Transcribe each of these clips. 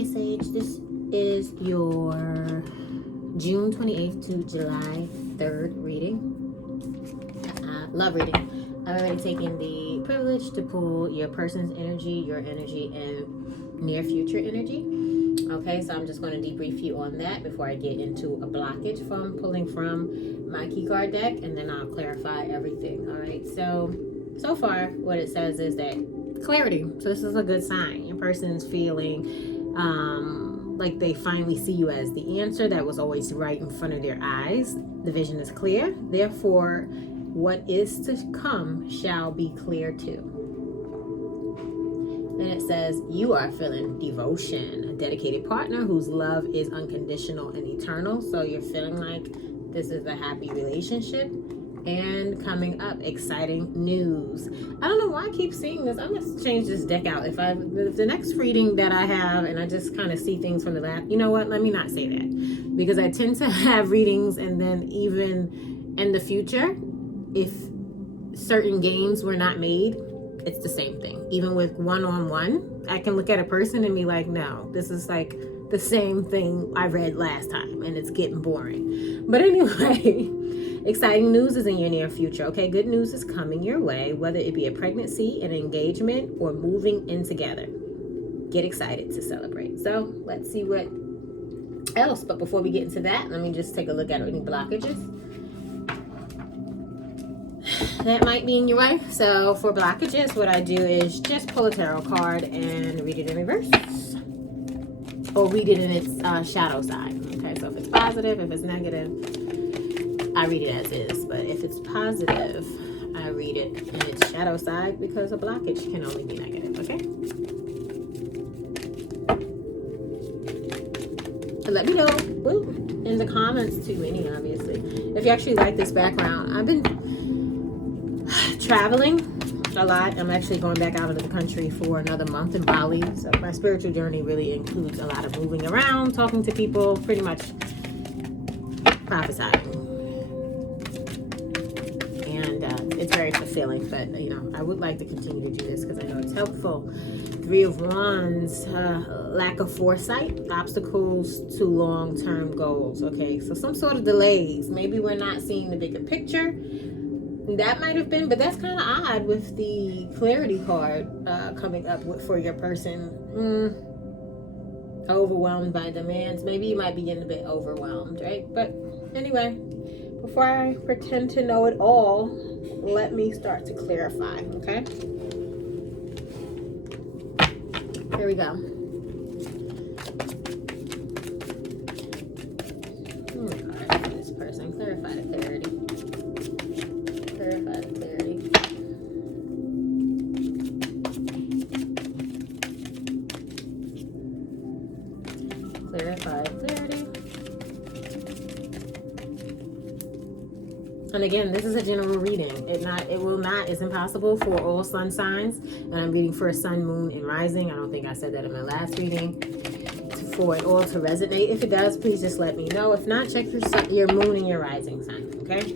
Okay, Sage, this is your June 28th to July 3rd reading. Love reading. I've already taken the privilege to pull your person's energy, your energy, and near future energy. Okay, so I'm just going to debrief you on that before I get into a blockage from pulling from my key card deck, and then I'll clarify everything. All right, so far what it says is that clarity. So this is a good sign. Your person's feeling like they finally see you as the answer that was always right in front of their eyes. The vision is clear. Therefore, what is to come shall be clear too. Then it says, you are feeling devotion, a dedicated partner whose love is unconditional and eternal. So you're feeling like this is a happy relationship. And coming up, exciting news. I don't know why I keep seeing this. I'm going to change this deck out. If the next reading that I have, and I just kind of see things from the last, you know what? Let me not say that. Because I tend to have readings, and then even in the future, if certain games were not made, it's the same thing. Even with one-on-one, I can look at a person and be like, no, this is like the same thing I read last time, and it's getting boring. But anyway, exciting news is in your near future. Okay, good news is coming your way, whether it be a pregnancy, an engagement, or moving in together. Get excited to celebrate. So let's see what else. But before we get into that, let me just take a look at any blockages that might be in your way. So for blockages, what I do is just pull a tarot card and read it in reverse, or read it in its shadow side. Okay, so if it's positive, if it's negative, I read it as is. But if it's positive, I read it in its shadow side, because a blockage can only be negative. Okay, and let me know in the comments too, many obviously, if you actually like this background. I've been traveling a lot. I'm actually going back out of the country for another month in Bali. So my spiritual journey really includes a lot of moving around, talking to people, pretty much prophesying. And it's very fulfilling, but I would like to continue to do this because I know it's helpful. 3 of Wands, lack of foresight, obstacles to long-term goals. Okay, so some sort of delays. Maybe we're not seeing the bigger picture. That might have been, but that's kind of odd with the clarity card coming up for your person. Overwhelmed by demands. Maybe you might be getting a bit overwhelmed, right? But anyway, before I pretend to know it all, let me start to clarify, okay? Here we go. Oh my God, for this person, clarify the clarity. Clarify the clarity. Clarify clarity. And again, this is a general reading. It's impossible for all sun signs. And I'm reading for a sun, moon, and rising. I don't think I said that in my last reading. For it all to resonate. If it does, please just let me know. If not, check your moon and your rising sign, okay?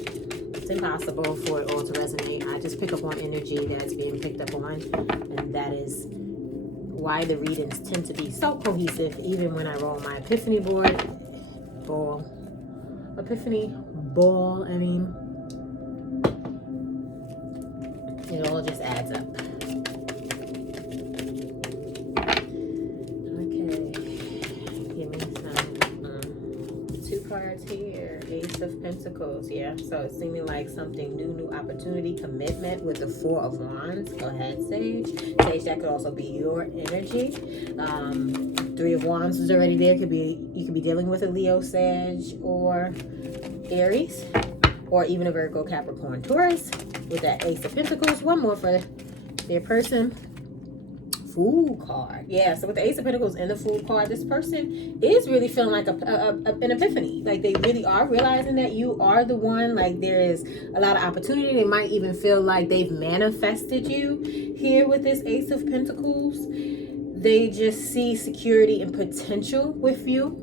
It's impossible for it all to resonate. I just pick up on energy that's being picked up on, and that is why the readings tend to be so cohesive, even when I roll my epiphany ball, it all just adds up. Okay, give me some 2 cards here. Ace of Pentacles, yeah. So it's seeming like something new opportunity, commitment with the 4 of Wands. Go ahead, Sage. Sage, that could also be your energy. 3 of Wands is already there. You could be dealing with a Leo, Sage, or Aries, or even a Virgo, Capricorn, Taurus with that Ace of Pentacles. One more for their person. Fool card. Yeah, so with the Ace of Pentacles and the Fool card, this person is really feeling like an epiphany. Like they really are realizing that you are the one. Like there is a lot of opportunity. They might even feel like they've manifested you here with this Ace of Pentacles. They just see security and potential with you.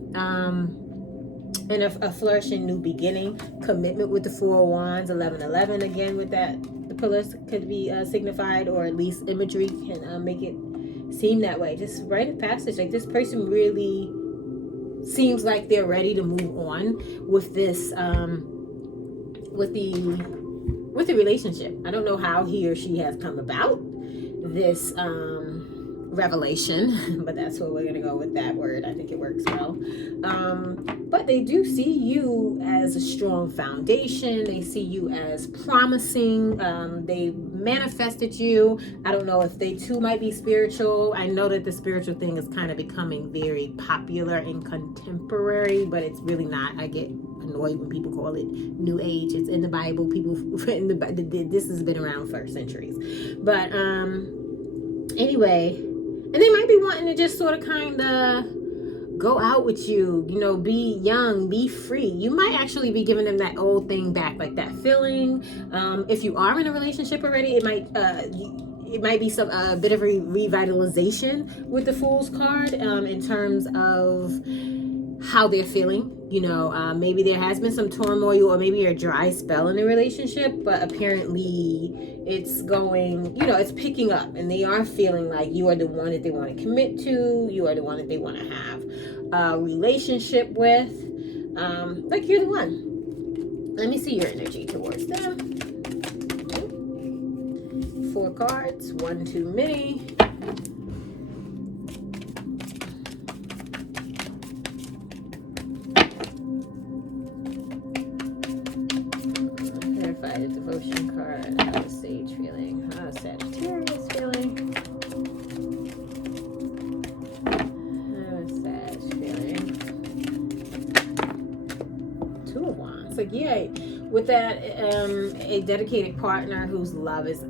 And a flourishing new beginning. Commitment with the 4 of Wands. 11-11 again with that. The pillars could be signified, or at least imagery can make it seem that way. Just rite of passage. Like, this person really seems like they're ready to move on with this, with the relationship. I don't know how he or she has come about this revelation, but that's what we're gonna go with, that word. I think it works well. But they do see you as a strong foundation. They see you as promising. They manifested you. I don't know if they too might be spiritual. I know that the spiritual thing is kind of becoming very popular and contemporary, but it's really not. I get annoyed when people call it new age. It's in the Bible. People this has been around for centuries. But anyway, and they might be wanting to just sort of kind of go out with you, you know, be young, be free. You might actually be giving them that old thing back, like that feeling. If you are in a relationship already, it might be some a bit of a revitalization with the Fool's card, in terms of how they're feeling. You know, maybe there has been some turmoil, or maybe a dry spell in the relationship, but apparently it's going, you know, it's picking up, and they are feeling like you are the one that they want to commit to. You are the one that they want to have a relationship with. Like, you're the one. Let me see your energy towards them. 4 cards, 1 too many. Clarify the devotion card. How is Sage feeling? How is Sagittarius feeling? How is Sag feeling? 2 of Wands. Like, yeah, with that, a dedicated partner whose love is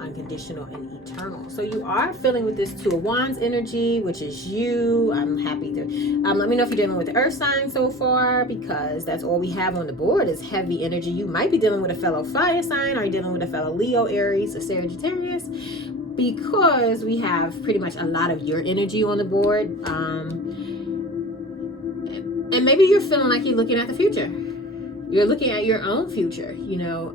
unconditional and eternal. So you are feeling with this 2 of Wands energy, which is you. I'm happy to let me know if you're dealing with the earth sign so far, because that's all we have on the board is heavy energy. You might be dealing with a fellow fire sign, or you're dealing with a fellow Leo, Aries, or Sagittarius, because we have pretty much a lot of your energy on the board. And maybe you're feeling like you're looking at the future. You're looking at your own future, you know.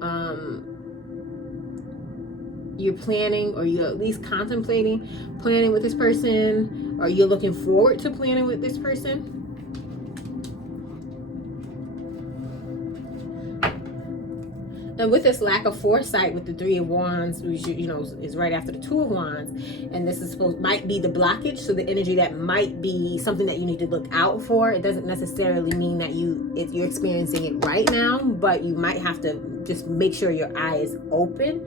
You're planning, or you're at least contemplating planning with this person, or you're looking forward to planning with this person. And with this lack of foresight with the 3 of Wands, which, you know, is right after the 2 of Wands, and this is might be the blockage, so the energy that might be something that you need to look out for. It doesn't necessarily mean that you're experiencing it right now, but you might have to just make sure your eye is open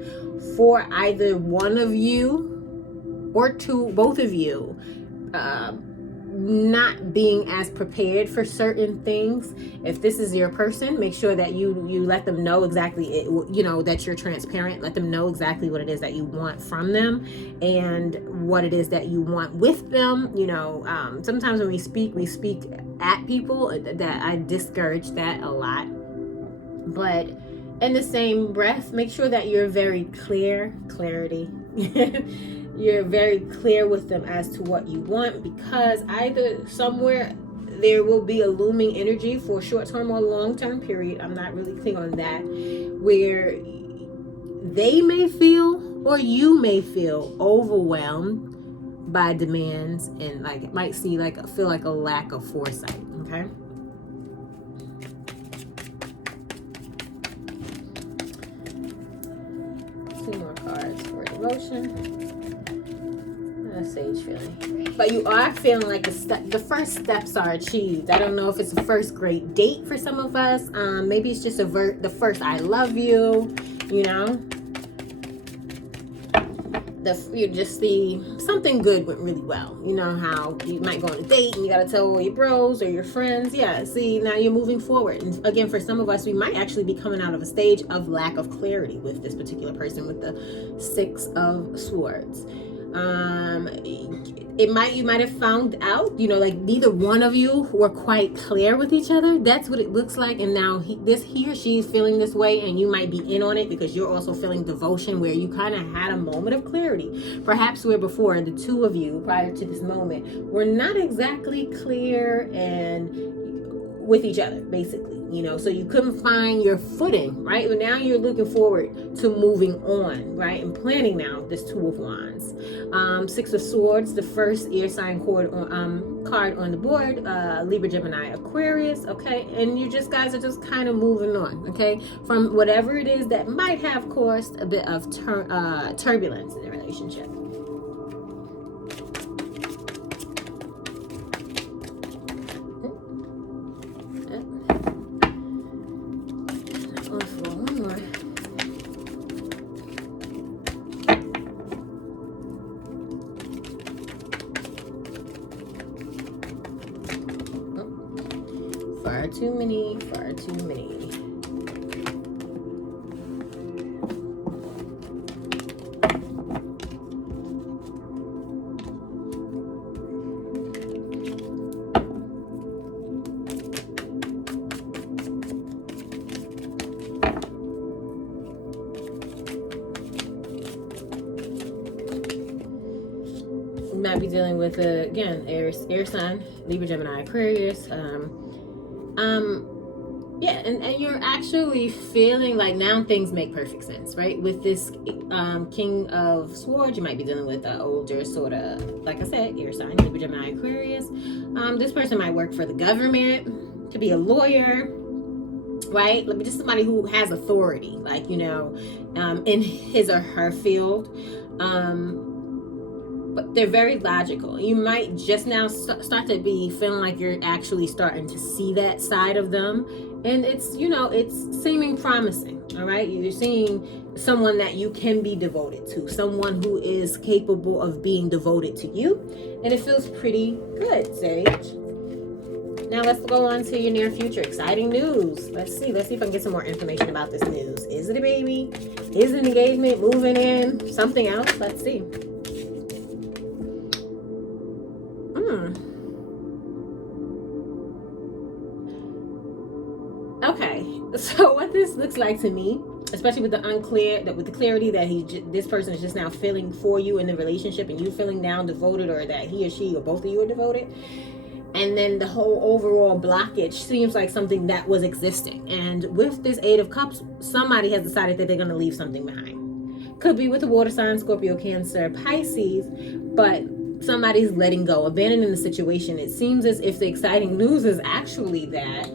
for either one of you or both of you, not being as prepared for certain things. If this is your person, make sure that you let them know exactly, you know, that you're transparent. Let them know exactly what it is that you want from them and what it is that you want with them. You know, sometimes when we speak at people. That I discourage that a lot. But in the same breath, make sure that you're very clarity. You're very clear with them as to what you want, because either somewhere there will be a looming energy for a short-term or long-term period. I'm not really clear on that, where they may feel or you may feel overwhelmed by demands, and like it might feel like a lack of foresight. Okay. Two more cards for devotion. Sage feeling, but you are feeling like the first steps are achieved. I don't know if it's the first great date for some of us. Maybe it's just the first I love you. You know, something good went really well. You know how you might go on a date and you gotta tell all your bros or your friends. Yeah, see, now you're moving forward. And again, for some of us, we might actually be coming out of a stage of lack of clarity with this particular person with the 6 of Swords. You might have found out, you know, like neither one of you were quite clear with each other. That's what it looks like. And now he or she is feeling this way, and you might be in on it because you're also feeling devotion, where you kind of had a moment of clarity. Perhaps where before the 2 of you prior to this moment were not exactly clear and with each other, basically. you know, so you couldn't find your footing, right? But now you're looking forward to moving on, right? And planning now, this Two of Wands. Six of Swords, the first air sign card on the board, Libra, Gemini, Aquarius, okay? And you just guys are just kind of moving on, okay? From whatever it is that might have caused a bit of turbulence in the relationship. Far too many, far too many. You might be dealing with, again, air sign, Libra, Gemini, Aquarius. Yeah, and you're actually feeling like now things make perfect sense, right? With this King of Swords, you might be dealing with an older sort of, like I said, air sign, Libra, Gemini, Aquarius. This person might work for the government, could be a lawyer, right? Just somebody who has authority, like, you know, in his or her field. But they're very logical. You might just now start to be feeling like you're actually starting to see that side of them. And it's, you know, it's seeming promising, all right? You're seeing someone that you can be devoted to, someone who is capable of being devoted to you. And it feels pretty good, Sage. Now let's go on to your near future. Exciting news. Let's see if I can get some more information about this news. Is it a baby? Is it an engagement? Moving in? Something else? Let's see. Okay, so what this looks like to me, especially with the clarity that this person is just now feeling for you in the relationship, and you feeling now devoted, or that he or she or both of you are devoted, and then the whole overall blockage seems like something that was existing. And with this Eight of Cups, somebody has decided that they're going to leave something behind. Could be with the water sign, Scorpio, Cancer, Pisces, but somebody's letting go, abandoning the situation. It seems as if the exciting news is actually that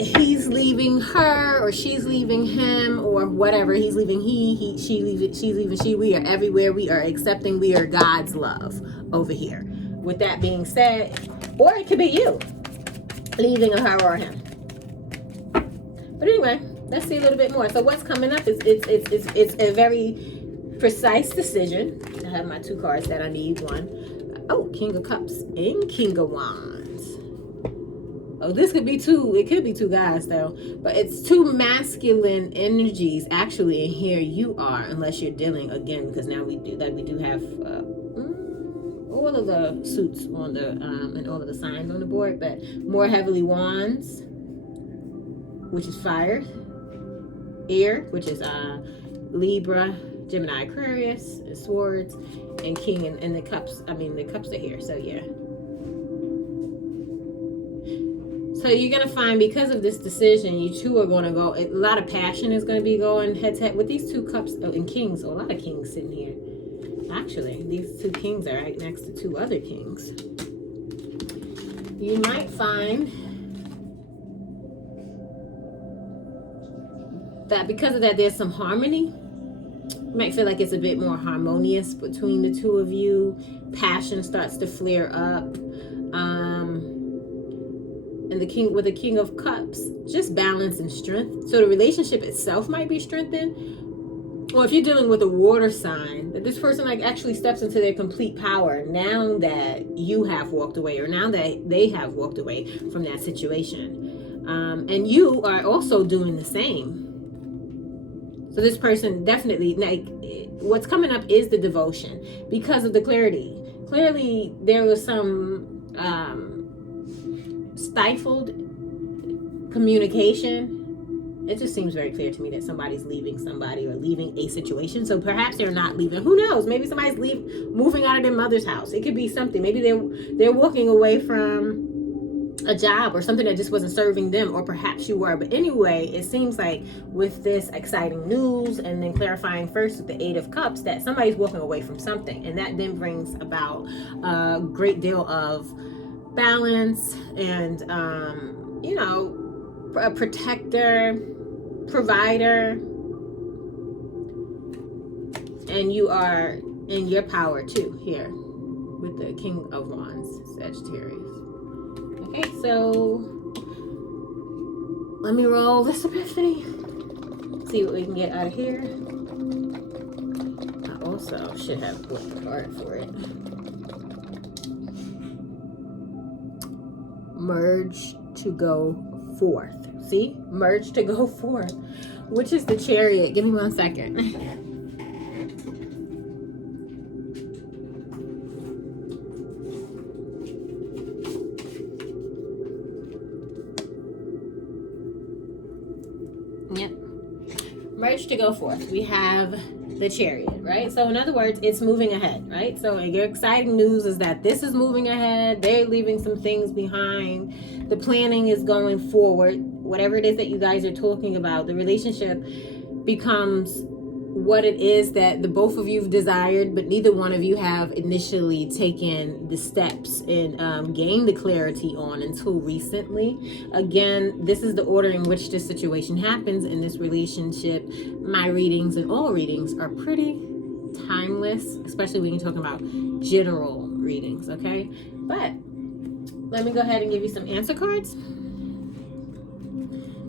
he's leaving her, or she's leaving him, or whatever. He's leaving she leaving, she's leaving she. We are everywhere. We are accepting. We are God's love over here. With that being said, or it could be you leaving a her or him. But anyway, let's see a little bit more. So what's coming up is it's a very precise decision. I have my two cards that I need. One. Oh, King of Cups and King of Wands. Oh, this could be two. It could be two guys though, but it's two masculine energies actually. And here you are, unless you're dealing again, because now we do have all of the suits on the and all of the signs on the board, but more heavily Wands, which is fire, air, which is Libra, Gemini, Aquarius, and Swords, and King, and the Cups. I mean, the Cups are here, so yeah. So you're going to find, because of this decision, you two are going to go, a lot of passion is going to be going head to head with these two Cups and Kings. A lot of Kings sitting here. Actually, these two Kings are right next to two other Kings. You might find that because of that, there's some harmony. You might feel like it's a bit more harmonious between the two of you. Passion starts to flare up. And with the King of Cups, just balance and strength. So the relationship itself might be strengthened. Or if you're dealing with a water sign, that this person like actually steps into their complete power now that you have walked away, or now that they have walked away from that situation. And you are also doing the same. So this person definitely, like, what's coming up is the devotion because of the clarity. Clearly, there was some stifled communication. It just seems very clear to me that somebody's leaving somebody or leaving a situation. So perhaps they're not leaving. Who knows? Maybe somebody's moving out of their mother's house. It could be something. Maybe they're walking away from, a job or something that just wasn't serving them, or perhaps you were. But anyway, it seems like with this exciting news and then clarifying first with the Eight of Cups that somebody's walking away from something, and that then brings about a great deal of balance and you know, a protector, provider, and you are in your power too here with the King of Wands, Sagittarius. Okay, so let me roll this epiphany. See what we can get out of here. I also should have put the card for it. Merge to go forth. See? Merge to go forth. Which is the Chariot. Give me 1 second. Yep. Merge to go forth. We have the Chariot, right? So in other words, it's moving ahead, right? So your exciting news is that this is moving ahead. They're leaving some things behind. The planning is going forward. Whatever it is that you guys are talking about, the relationship becomes what it is that the both of you desired, but neither one of you have initially taken the steps and gained the clarity on until recently. Again, this is the order in which this situation happens in this relationship. My readings and all readings are pretty timeless, especially when you're talking about general readings, okay? But let me go ahead and give you some answer cards.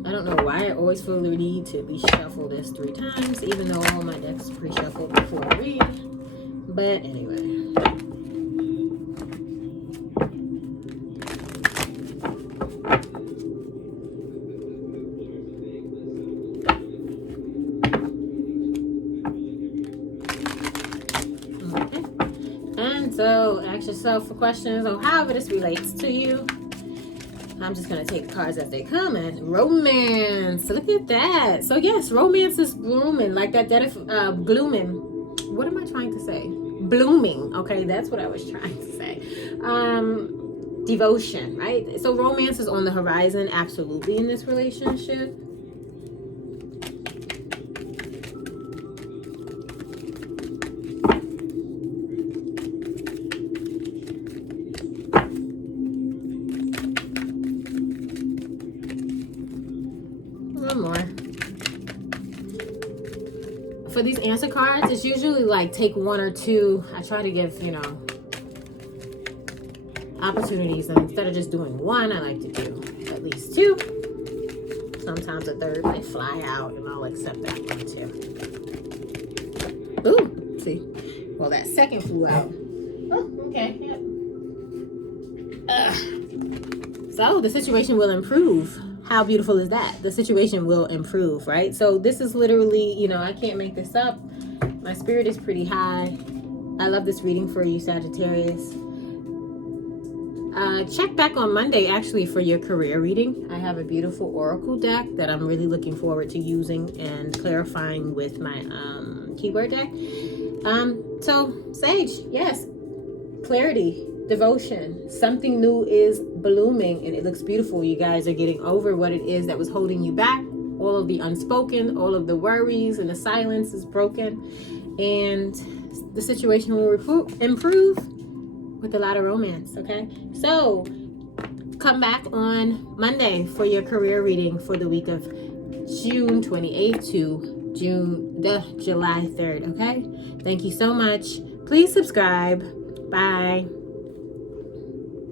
I don't know why I always feel the need to reshuffle this 3 times, even though all my decks pre-shuffled before I read. But anyway. Okay. And so ask yourself for questions on however this relates to you. I'm just going to take the cards as they come. And romance. Look at that. So yes, romance is blooming. Like that blooming. What am I trying to say? Blooming. Okay, that's what I was trying to say. Devotion, right? So romance is on the horizon, absolutely, in this relationship. More for these answer cards. It's usually like take 1 or 2. I try to give, you know, opportunities, and instead of just doing 1, I like to do at least 2. Sometimes a 3rd might fly out, and I'll accept that one too. Ooh, see, well, that 2nd flew out. Oh, okay, yep. So the situation will improve. How beautiful is that? The situation will improve, right? So this is literally, you know, I can't make this up. My spirit is pretty high. I love this reading for you, Sagittarius. Check back on Monday, actually, for your career reading. I have a beautiful oracle deck that I'm really looking forward to using and clarifying with my keyword deck. So, Sage, yes, clarity. Devotion. Something new is blooming and it looks beautiful. You guys are getting over what it is that was holding you back. All of the unspoken, all of the worries and the silence is broken, and the situation will improve with a lot of romance. Okay, so come back on Monday for your career reading for the week of June 28th to July 3rd. Okay, thank you so much. Please subscribe. Bye.